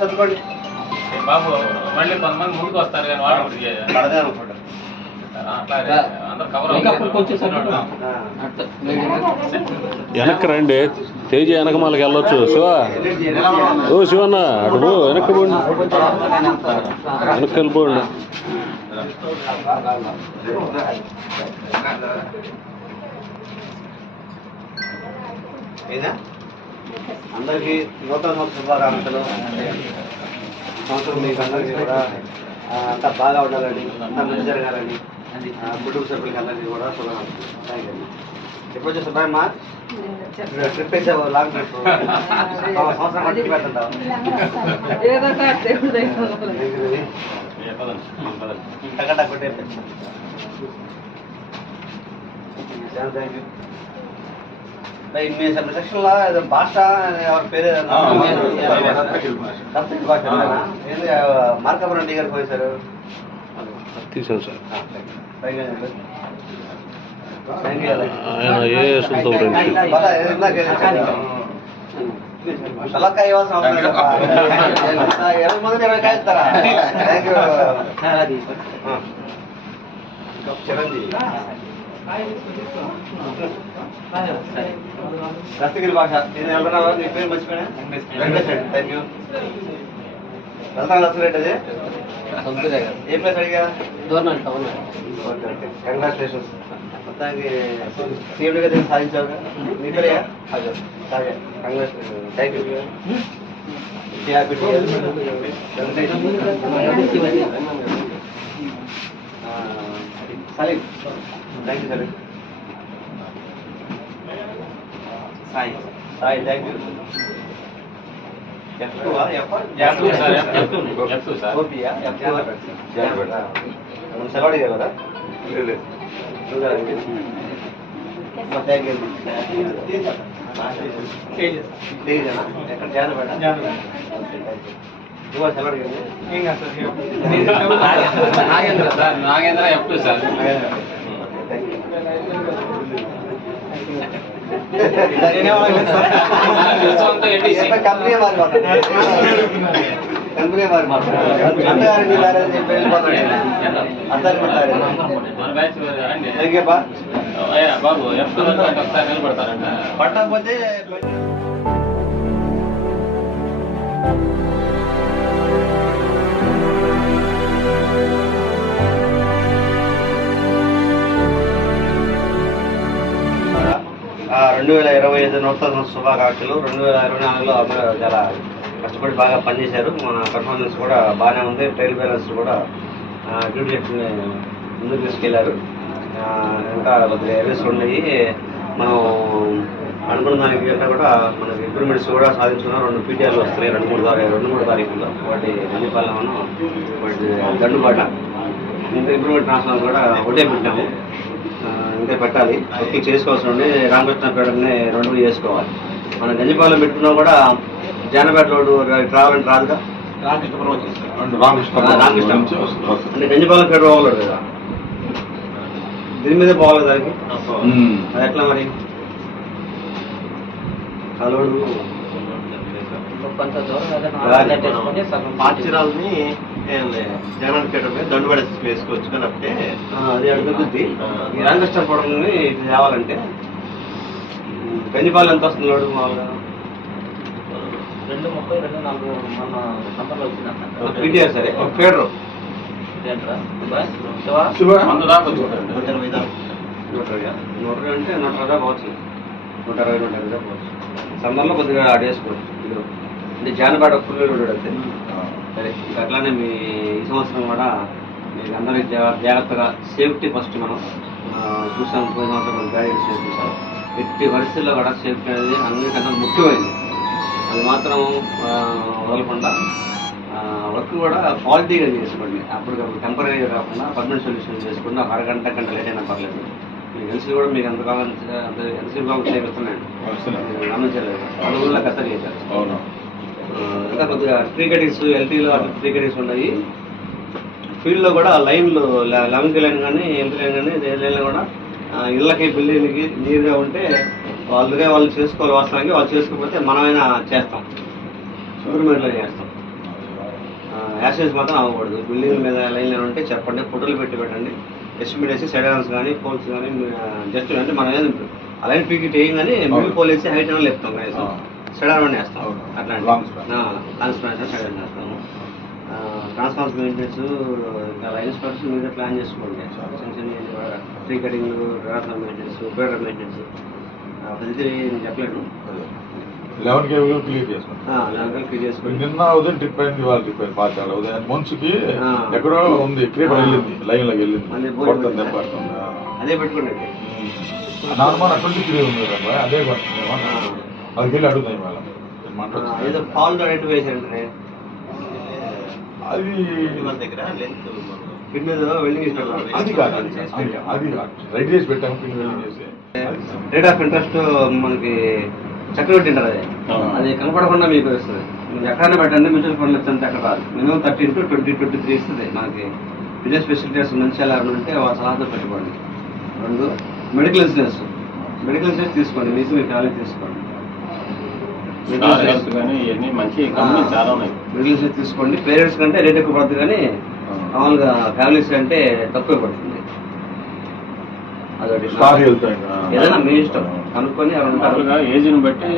చదువుకోండి బాబు. మళ్ళీ కొంతమంది ముందుకు వస్తారు కానీ వాళ్ళు పడదే అనుకుంటారు. వెనక్కి రండి, తేజ వెనక మళ్ళకి వెళ్ళొచ్చు. శివ, ఓ శివన్న అటు వెనక్కి పోండి, వెనక్కి వెళ్ళిపోండి. అందరికీ నూతన సంవత్సర శుభాకాంక్షలు. సంవత్సరం మీకు అందరికీ కూడా అంతా బాగా ఉండాలని, అంతా మంచి జరగాలని కుటుంబ సభ్యులకి అందరికీ కూడా శుభాకాంక్షలు. Thank you. ఎప్పుడు వచ్చేసి బాయమ్మా ట్రిప్ వేసావు, లాంగ్ ట్రిప్ సంవత్సరం ట్రిప్ పెడుతుంటావు. టకటా కొట్టే థ్యాంక్ యూ. మీ సెక్షన్లో భాష ఎవరి పేరు భాష మార్కాపురం రెడ్డి గారు పోయేశారు. తీసాను సార్. తలకాయ 20 మంది 20 కాయిస్తారా? Thank you. చిరంజీవి దస్తగిరి భాష నేను వెళ్తున్నావా? నీ పేరు మర్చిపోయినా? వెంకటేష్ రెడ్డి. Thank you. వెళ్తాను దస్తగిరెడ్డి. అది ఏ ప్లేస్ అడిగా? Okay okay, congratulations. మొత్తానికి సీఎంగా దీన్ని సాధించావు. నీ పేరు సాగే. Congratulation. Thank you. Happy Salim. Thank you Salim. Sai Sai thank you. సెలవు కదా? ఎక్కడ జానపేట? నాగేంద్ర ఎప్పుడు సార్ కంపెనీ మారి అత్తగారికి చెప్పి వెళ్ళిపోతాడు. అర్థానికి బాబు ఎప్పుడు నిలబడతారంట. పట్టకపోతే ఆ 2025 నూతన శుభాకాంక్షలు. 2024లో అందరూ చాలా కష్టపడి బాగా పనిచేశారు. మన పర్ఫార్మెన్స్ కూడా బాగానే ఉంది. ట్రైల్ బ్యాలెన్స్ కూడా డ్యూటీ షిఫ్ట్ని ముందుకు తీసుకెళ్లారు. ఇంకా కొద్దిగా ఎర్రస్ ఉన్నాయి. మనం అనుకున్న దానికి కంటే కూడా మనకి ఇంప్రూవ్మెంట్స్ కూడా సాధించుకున్నాం. 2 పీటీఆర్లు వస్తున్నాయి 2-3 తారీఖుల్లో. వాటి గండిపాలెం, వాటి గండుబాట. ఇంత ఇంప్రూవ్మెంట్ ట్రాన్స్ఫార్మర్ కూడా ఒకటే పెట్టాము, ఇంతే పెట్టాలి. ఒకే చేసుకోవాల్సి ఉండి రామకృష్ణపేటని 2 చేసుకోవాలి. మనం గంజిపాలెం పెట్టుకున్నా కూడా జానపేట రోడ్డు రావాలంటే రాదుగా. రామకృష్ణ అంటే గంజిపాలెం పేట పోవాలి కదా, దీని మీదే పోవాలి దానికి. అది ఎట్లా మరి? ఆ రోడ్డు పాచిరాలని జగన్ కేటమే దండుబడి వేసుకోవచ్చు కాబట్టి అది అడుగుతుంది. ఈ రామకృష్ణపురంని ఇది తేవాలంటే గంజిపాలెం ఎంత వస్తుంది లోడు మామూలుగా? 232 పీటీఆర్ సరే ఫేడరు 120 అంటే 120 పోవచ్చు. 120 పోవచ్చు. సమ్మర్లో కొద్దిగా ఆడ్ చేసుకోవచ్చు. అంటే జానపేట ఫుల్ రోడ్ అయితే సరే. అట్లానే మీ ఈ సంవత్సరం కూడా మీకు అందరికి జాగ్రత్తగా సేఫ్టీ ఫస్ట్ మనం చూసాం. పోయిన సంవత్సరం మనం గైడెన్స్ చూసాం. ఎట్టి పరిస్థితుల్లో కూడా సేఫ్టీ అనేది అన్నిటికన్నా ముఖ్యమైనది. అది మాత్రం వదలకుండా వర్క్ కూడా క్వాలిటీగా చేసుకోండి. అప్పటికప్పుడు టెంపరీగా కాకుండా పర్మనెంట్ సొల్యూషన్ చేసుకుంటే 1 గంట లేట్ అయినా పర్లేదు. మీకు ఎల్సీ కూడా మీకు ఎంత కావాలి ఎల్సీ కావాలి చేపిస్తున్నాయండి, గమనించలేదు. వాళ్ళ ఊళ్ళో కథ చేశారు. ఇంకా కొద్దిగా ట్రీ కటింగ్స్ ఎల్టీలో అట్లా ట్రీ కటింగ్స్ ఉన్నాయి. ఫీల్డ్లో కూడా లైన్లు 11th లైన్ కానీ 8th లైన్ కానీ ఏ లైన్లో కూడా ఇళ్ళకి బిల్డింగ్కి నీరుగా ఉంటే వాళ్ళు చేసుకోవాలి. వాస్తవానికి వాళ్ళు చేసుకోకపోతే మనమైనా చేస్తాం, గవర్నమెంట్లో చేస్తాం. యాసేజ్ మాత్రం అవ్వకూడదు. బిల్డింగ్ మీద లైన్లో ఉంటే చెప్పండి, ఫోటోలు పెట్టండి. ఎస్టిమేట్ వేసి సైడ్ కానీ పోల్స్ కానీ జస్ట్ అంటే మనం ఏదో ఆ లైన్ పీకిట్ వేయం కానీ మిడిల్ పోల్ వేసి హైట్ అని లేపుతాం, సైడ్ అని వేస్తాం. అట్లాంటి ట్రాన్స్పరెంట్ సైడ్ అని వేస్తాము. ట్రాన్స్ఫార్మర్స్ మెయింటెనెన్స్ ఇంకా లైన్స్ పర్స్ మీద ప్లాన్ చేసుకోండి. చిన్న చిన్న tree cutting, transformer maintenance, feeder maintenance అది నేను చెప్పలేను. 11 కేవీలు క్లియర్ చేసుకుంటాం. 11 క్లియర్ చేసుకోండి. నిన్న ఉదయం ట్రిప్ అయింది, వాళ్ళ ట్రిప్ అయింది. పాచాల ఉదయం మనిషికి ఎక్కడో ఉంది, క్రీపర్ వెళ్ళింది, లైన్ లోకి వెళ్ళింది, పడుతుంది దెబ్బ పడుతుంది. అదే పెట్టుకోండి. నార్మల్ 23 ఉంది కదా, అదే పడుతుంది. అది వెళ్ళి అడుగుతాయి వాళ్ళ ఏదో ఫాల్ రెడ్ వేసారంటే అది దగ్గర లెంత్ వెల్డింగ్ అది కాదు, అది రైట్ చేసి పెట్టాము, పిన్ వెల్డింగ్ చేసి. రేట్ ఆఫ్ ఇంట్రెస్ట్ మనకి చక్రవడ్డీ అంటారు. అది కనపడకుండా మీకు వస్తుంది. మీరు ఎక్కడైనా పెట్టండి, మ్యూచువల్ ఫండ్లు ఇచ్చంత ఎక్కడ రాదు. మినిమం 13 to 23 ఇస్తుంది. మనకి బిజినెస్ ఫెసిలిటీస్ మంచి ఎలా ఉంటే వాళ్ళ సలహాతో పెట్టుకోండి. 2 మెడికల్ ఇన్సూరెన్స్ తీసుకోండి, మీకు మీ ఫ్యామిలీ తీసుకోండి. మెడికల్ ఇన్సూరెన్స్ తీసుకోండి. పేరెంట్స్ కంటే రేట్ ఎక్కువ పడుతుంది కానీ మామూలుగా ఫ్యామిలీస్ అంటే తక్కువ పడుతుంది. అదొకటి. ఏదైనా మీ ఇష్టం కనుక్కొని ఏజ్ ని బట్టి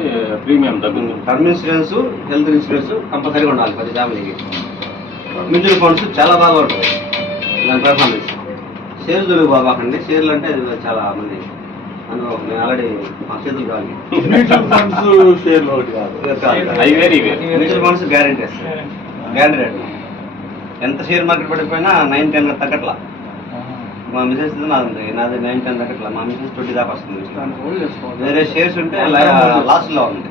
ప్రీమియం తగ్గుతుంది. టర్మ్ ఇన్సూరెన్స్, హెల్త్ ఇన్సూరెన్స్ కంపల్సరీగా ఉండాలి ప్రతి ఫ్యామిలీకి. మ్యూచువల్ ఫండ్స్ చాలా బాగా ఉంటుంది దాని పెర్ఫార్మెన్స్. షేర్లు బాగాకండి. షేర్లు అంటే చాలా మంది అందులో నేను ఆల్రెడీ మా చేతులు కావాలి. మ్యూచువల్ ఫండ్స్ షేర్లు ఒకటి కాదు, మ్యూచువల్ ఫండ్స్ గ్యారెంటీ వేస్తారు, గ్యారెంటీ రేట్. ఎంత షేర్ మార్కెట్ పడిపోయినా 9-10 తగ్గట్లా. మా మిసెస్ నాది 9-10 తగ్గట్లా. మా మిసెస్ 20 దాకా వస్తుంది. వేరే షేర్స్ ఉంటే లాస్ట్లో ఉంది,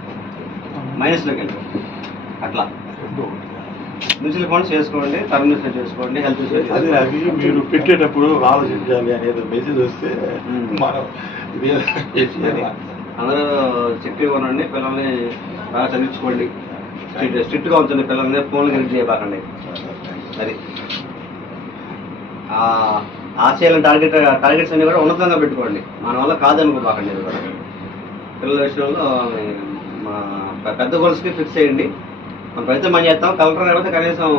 మైనస్లోకి వెళ్ళి అట్లా. మ్యూచువల్ ఫండ్స్ చేసుకోండి, టర్మ్ ఇన్సూరెన్స్ చేసుకోండి, హెల్త్ ఇన్సూరెన్స్. అది మీరు పెట్టేటప్పుడు ఆలోచించాలి అనేది మెసేజ్ వస్తే మనం అందరూ చెప్పి కొనండి. పిల్లల్ని బాగా చదివించుకోండి, స్ట్రిక్ట్గా ఉంచండి. పిల్లల్ని ఫోన్లు కనెక్ట్ చేయబాకండి. అది ఆశయాలను టార్గెట్స్ అన్ని కూడా ఉన్నతంగా పెట్టుకోండి. మన వల్ల కాదనుకోబాకండి. ఇది కూడా పిల్లల విషయంలో పెద్ద గోల్స్కి ఫిక్స్ చేయండి. మనం ప్రయత్నం మనం చేస్తాం. కలెక్టర్ అయితే కనీసం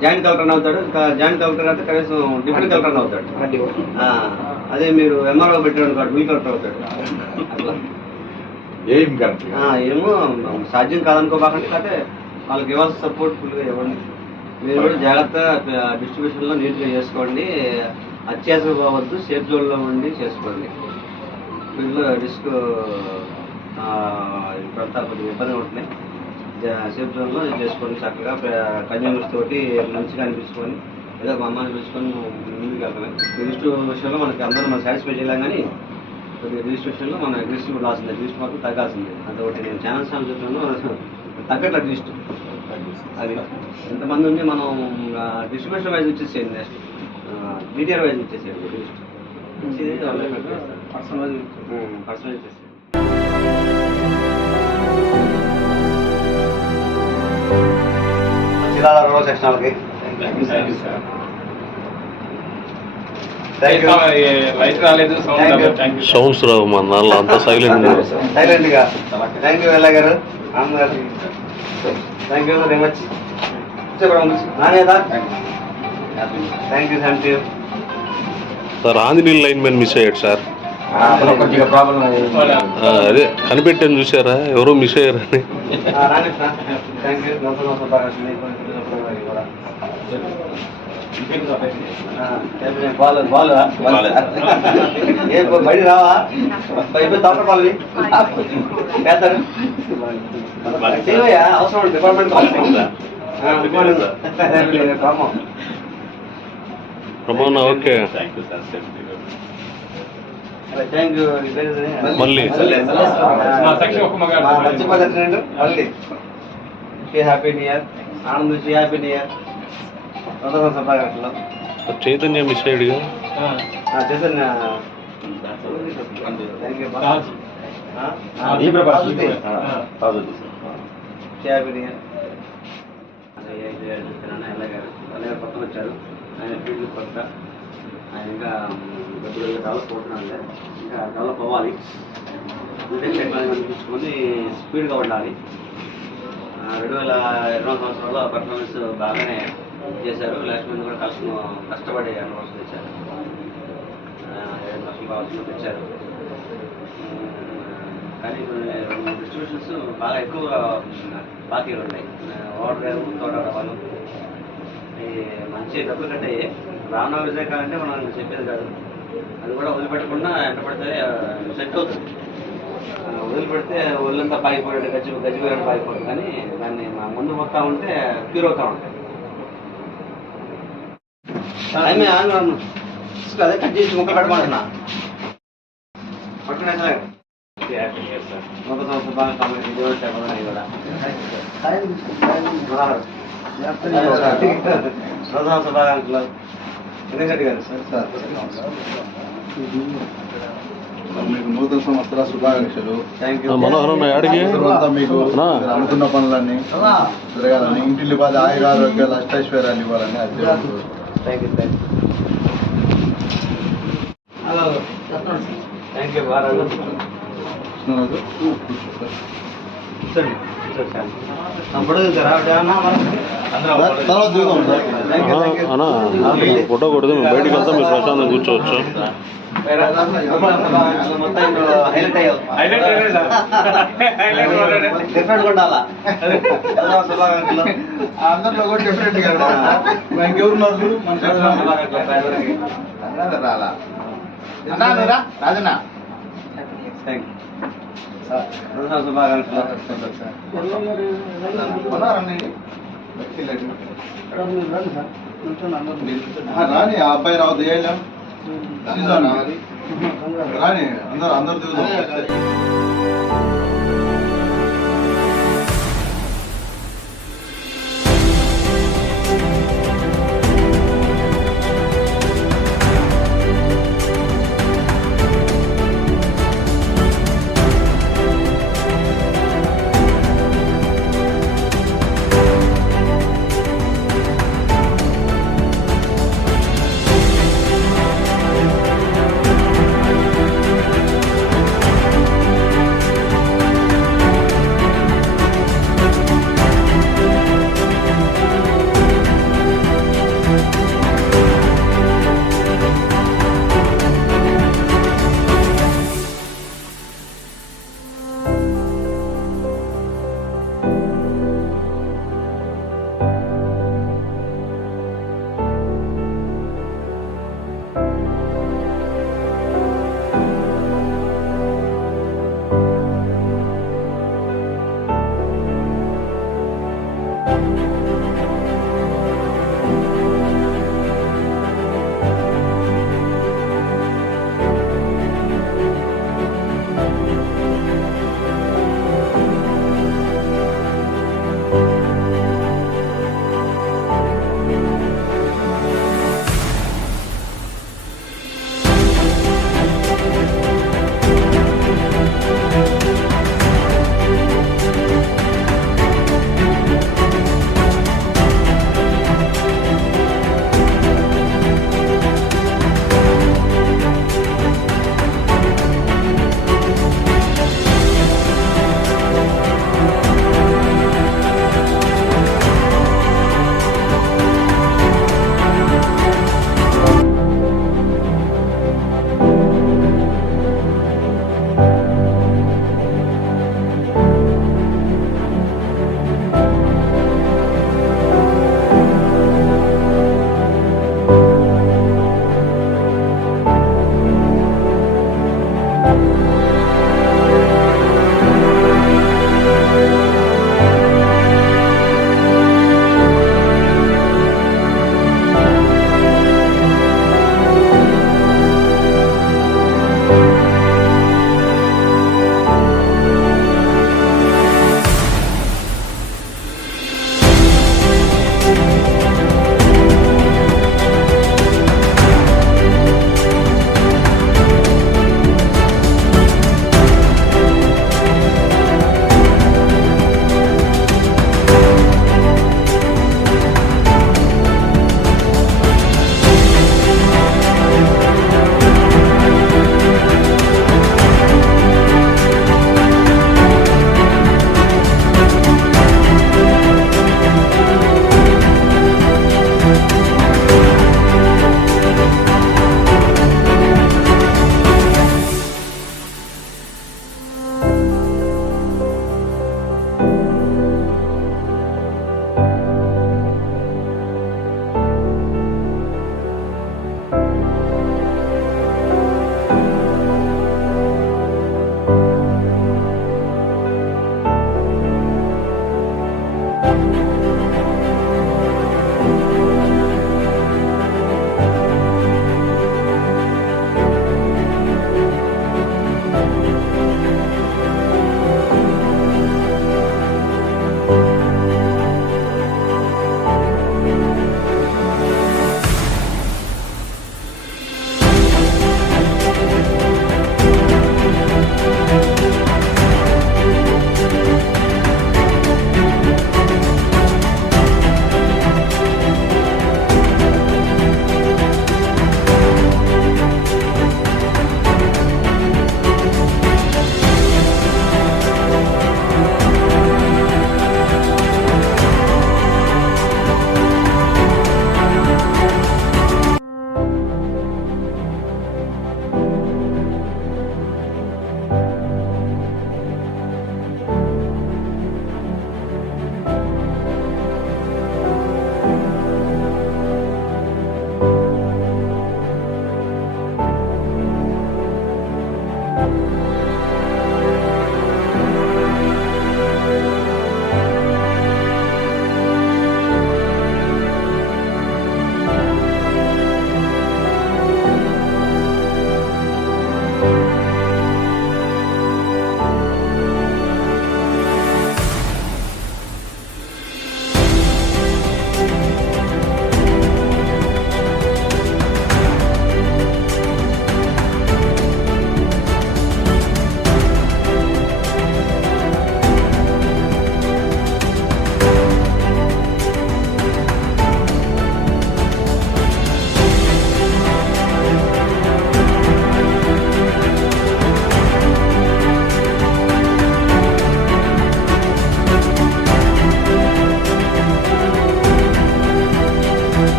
జాయింట్ కలెక్టర్ అవుతాడు, జాయింట్ కలెక్టర్ అయితే కనీసం డిప్యూటీ కలెక్టర్ అవుతాడు. అదే మీరు ఎంఆర్ఓ పెట్టాడు బిల్ కలెక్టర్ అవుతాడు. అట్లా ఏమో సాధ్యం కాదనుకోబాకండి. కాకపోతే వాళ్ళకి ఇవ్వాల్సిన సపోర్ట్ ఫుల్గా ఇవ్వండి. మీరు కూడా జాగ్రత్త డిస్ట్రిబ్యూషన్లో నీట్గా చేసుకోండి. అత్యాస పోవద్దు, సేఫ్ జోన్లో ఉండి చేసుకోండి. వీళ్ళు రిస్క్ ఇప్పుడంతా కొద్దిగా ఇబ్బంది ఉంటున్నాయి. సేఫ్ జోన్లో చేసుకోండి. చక్కగా కన్జ్యూమర్స్ తోటి మంచిగా అనిపించుకొని ఏదో మా అమ్మాయిని పిలుచుకొని ముందుకు వెళ్తాను. రిజిస్టర్ విషయంలో మనకి అందరూ మనం సాటిస్ఫై చేయలేం కానీ కొద్దిగా రిజిస్ట్రేషన్లో మన రిజిస్టర్ రాసింది, రిజిస్టర్ మాత్రం తగ్గాల్సింది. అదొకటి నేను ఛానల్స్ చూస్తున్నాను, తగ్గట్ల రిజిస్టర్. అది ఎంతమంది ఉంది మనం డిస్ట్రిబ్యూషన్ వైజ్ వచ్చేసేయండి, నెక్స్ట్ మీడియా వైజ్ వచ్చేసేయండి. రిజిస్టర్ పర్సనల్ వచ్చేసేయండి. జిల్లాల రూరల్ సెక్షన్లకి లైట్ రాలేదు, సౌండ్స్ రావు మా నాన్న అంతా సైలెంట్ సైలెంట్గా. థ్యాంక్ యూ వెల్ల గారు, ఆనంద్ గారు, థ్యాంక్ యూ వెరీ మచ్. నానేదా థ్యాంక్ యూ. సార్ ఆంజనేయుల లైన్ మీద మిస్ అయ్యాడు సార్. కొద్దిగా ప్రాబ్లం. అదే కనిపెట్టాను చూసారా, ఎవరో మిస్ అయ్యారని. Thank you. బయట రావా తోట పాలు వేస్తాడు అవసరం డిపార్ట్మెంట్ ప్రమాణ. Okay thank you. మళ్ళీ మళ్ళీ హ్యాపీ న్యూ ఇయర్. ఆనంద్ నుంచి happy new year. Chaitanya miss అయ్యాడుగా. Chaitanya thank you Raju. ఎల్లగారు కొత్తగా వచ్చారు. ఆయన ఫీల్డ్ కొత్త, ఆయన ఇంకా కొద్దిగా డెవలప్ అవుతున్నాడు. ఇంకా డెవలప్ అవ్వాలి. బిల్డింగ్ టెక్నాలజీ అనిపించుకొని స్పీడ్గా ఉండాలి. 2020 సంవత్సరంలో పర్ఫార్మెన్స్ బాగానే చేశారు. లాస్ట్ మంత్ కూడా కష్టపడి అనుభవం తెచ్చారు. 7 లక్షలు కావాల్సిన తెచ్చారు. కానీ డిస్ట్రిబ్యూషన్స్ బాగా ఎక్కువగా బాకీలు ఉన్నాయి. ఓవర్ డ్రైవ్, తోట రవాణా ఈ మంచి డబ్బులు కట్టాయి. రానున్న విజయ్ కావాలంటే మనం చెప్పేది కాదు. అది కూడా వదిలిపెట్టకుండా ఎంట పడితే సెట్ అవుతుంది. వదిలిపెడితే ఒళ్ళంతా పాగిపోయాడు, గజ్జిపోయాడు పాగిపోతుంది. కానీ దాన్ని ముందు పోతా ఉంటే క్యూర్ అవుతా ఉంటాయి. అదే కట్ చేసి ముక్క కట్టమంటున్నా పట్టుకునే సార్. ఒక సంవత్సరం బాగా కామెంట్ కూడా శుభాకాంక్షలు. ఎందుకంటే గారు సార్ మీకు నూతన సంవత్సర శుభాకాంక్షలు. మనోహర్ అన్న యాడికి అంతా మీకు అనుకున్న పనులన్నీ జరగాలని, ఇంటిల్లి బాధ ఆయురారోగ్యాలు అష్టైశ్వర్యాలు ఇవ్వాలని అది థ్యాంక్ యూ వారాలు తర్వాత చూద్దాం సార్. అన్నా ఫోటో కొడితే మేము బయటికి వెళ్తాం, మీరు ప్రశాంతంగా కూర్చోవచ్చు. డిఫరెంట్ ఉండాలా అందరిలో కూడా డిఫరెంట్ కదా. ఇంకెవరున్నారు మన రాలా రాజన్న శుభాకాంక్షలు. రాని ఆ అబ్బాయి రావద్దు ఏళ్ళం రాని అందరు తిరుగుతాం.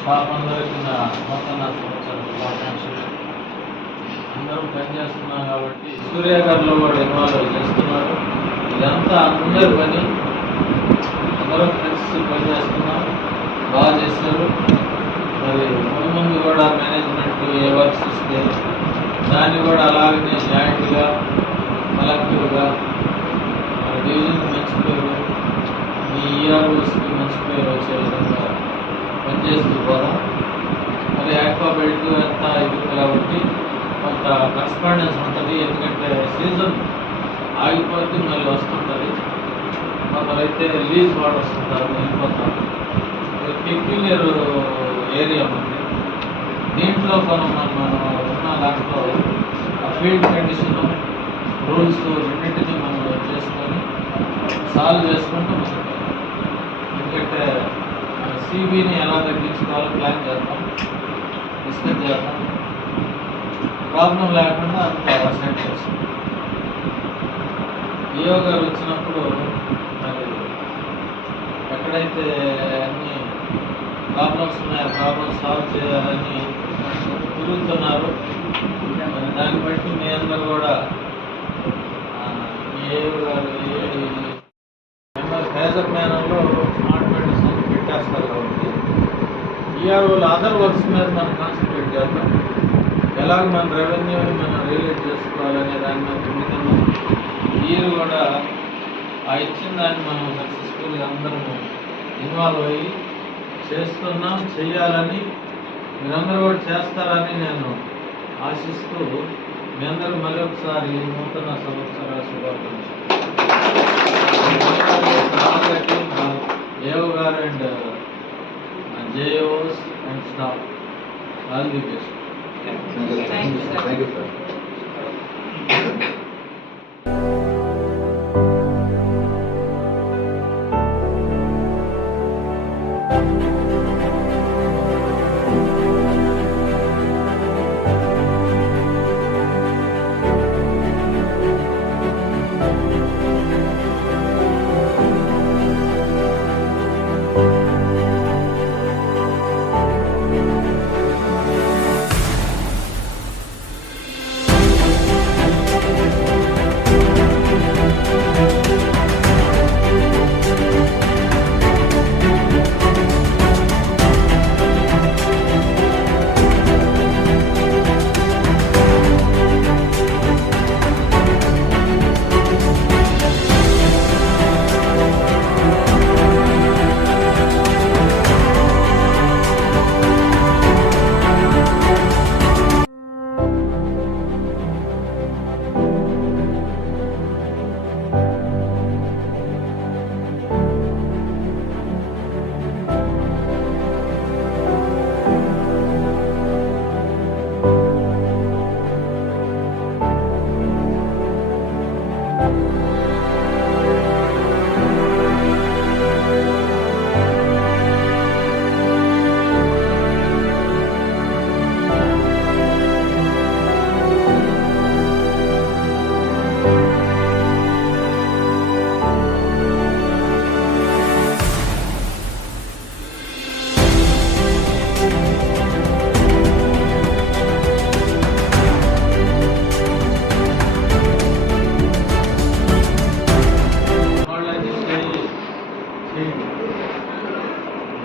స్టాఫ్ అందరికీ నా నూతన సంవత్సర శుభాకాంక్షలు. అందరూ పనిచేస్తున్నాం కాబట్టి సూర్య గారిలో కూడా ఇన్వాల్వ్ చేస్తున్నారు. ఇదంతా అందరి పని, అందరం కలిసి పనిచేస్తున్నాం, బాగా చేశారు. మరి ముందు కూడా మేనేజ్మెంట్ ఏ వర్క్స్ ఇస్తే దాన్ని కూడా అలాగనే జాయింట్గా కలెక్టివ్గా డివిజన్కి మంచి పేరు, మీ ఈఆర్ఓస్కి మంచి పేరు వచ్చే విధంగా పనిచేస్తూ పోదాం. మరి ఆక్వాబెల్ట్ అంతా ఇది కాబట్టి కొంత కరస్పాండెన్స్ ఉంటుంది. ఎందుకంటే సీజన్ ఆగిపోతే మళ్ళీ వస్తుంటుంది. కొందరైతే రిలీజ్ వాటర్స్ ఉంటారు, వెళ్ళిపోతారు. పెక్యులర్ ఏరియా ఉంది. దీంట్లో మనం ఉన్న దాంట్లో ఆ ఫీల్డ్ కండిషన్ రూల్స్ రెండింటినీ మనం చేసుకొని సాల్వ్ చేసుకుంటూ ముందుకు. ఎందుకంటే సిబిని ఎలా తగ్గించుకోవాలో ప్లాన్ చేద్దాం, డిస్కస్ చేద్దాం. ప్రాబ్లం లేకుండా అంత సెట్ చేస్తాం. ఈఓ గారు వచ్చినప్పుడు ఏదైతే అన్ని ప్రాబ్లమ్స్ ఉన్నాయో ప్రాబ్లమ్స్ సాల్వ్ చేయాలని తిరుగుతున్నారు. మరి దాన్ని బట్టి మీ అందరూ కూడా ఫేజర్ మేనర్లో స్మార్ట్ మీటర్స్ అన్ని పెట్టేస్తారు కాబట్టి ఈఆర్ఓలు అదర్ వర్క్స్ మీద మనం కాన్సన్ట్రేట్ చేద్దాం. ఎలాగ మన రెవెన్యూని మనం రియలైజ్ చేసుకోవాలనే దాని మీద ముందుకున్నాం. మీరు కూడా ఆ ఇచ్చిన దాన్ని మనం సక్సెస్ఫుల్గా అందరము ఇన్వాల్వ్ అయ్యి చేస్తున్నాం, చెయ్యాలని మీరందరూ కూడా చేస్తారని నేను ఆశిస్తూ మీ అందరూ మళ్ళీ ఒకసారి నూతన సంవత్సర శుభాకాంక్షలు. ఏఓ గారు and JOs and staff all the best. Thank you sir.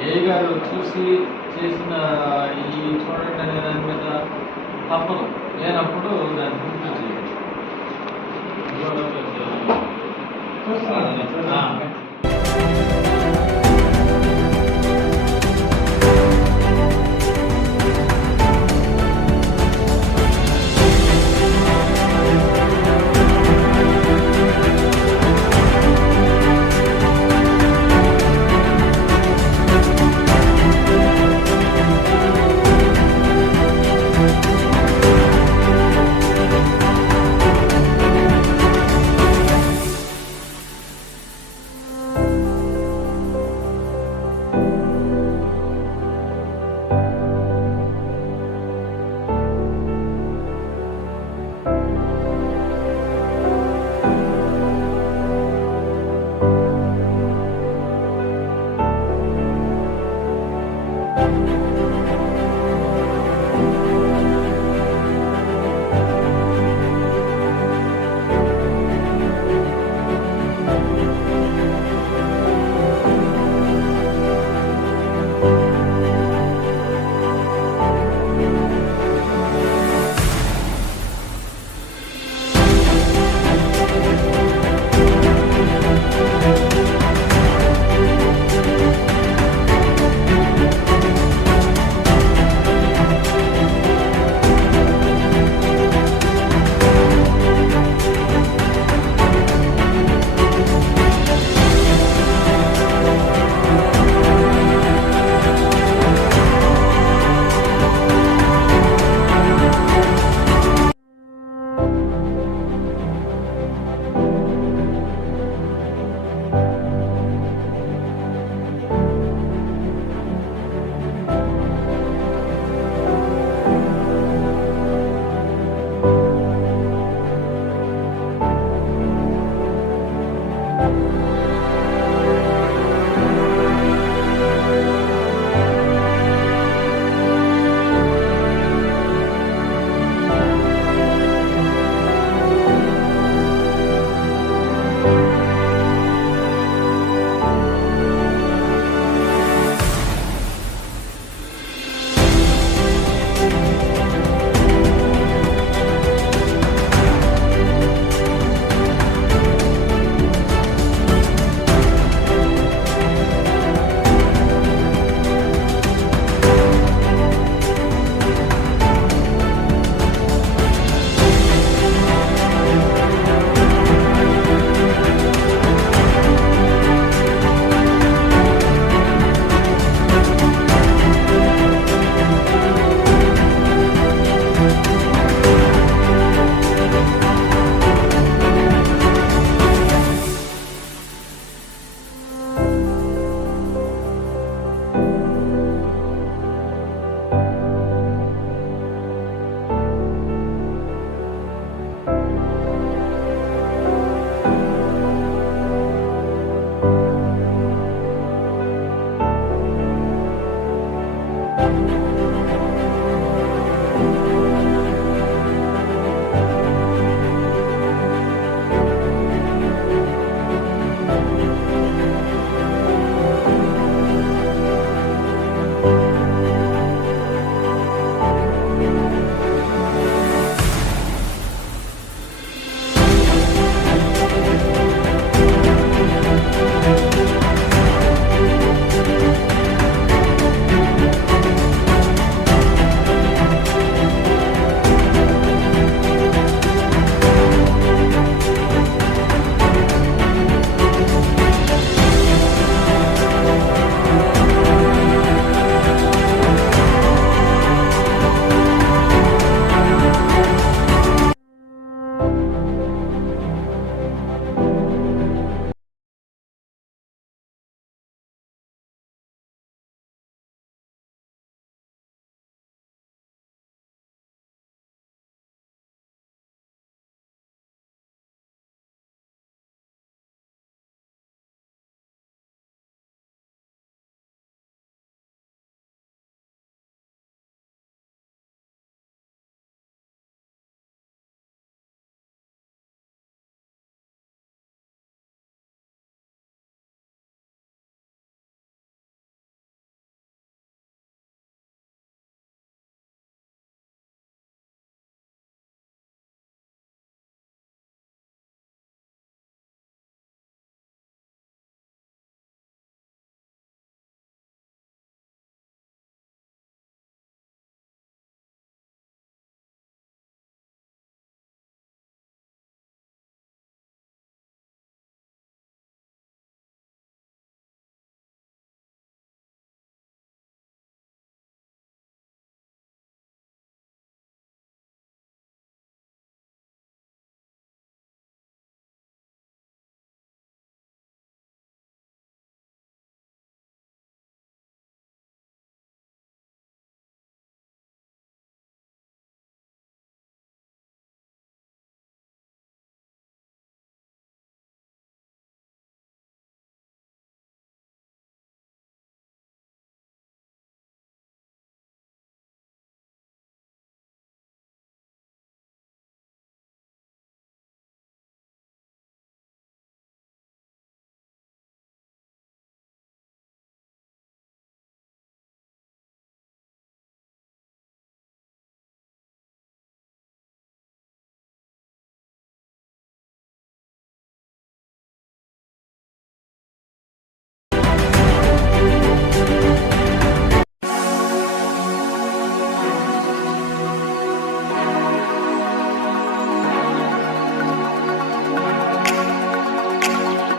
ఏ గారు చూసి చేసిన ఈ చూడండి అనే దాని మీద తప్పదు లేనప్పుడు దాన్ని పూర్తి చేయాలి.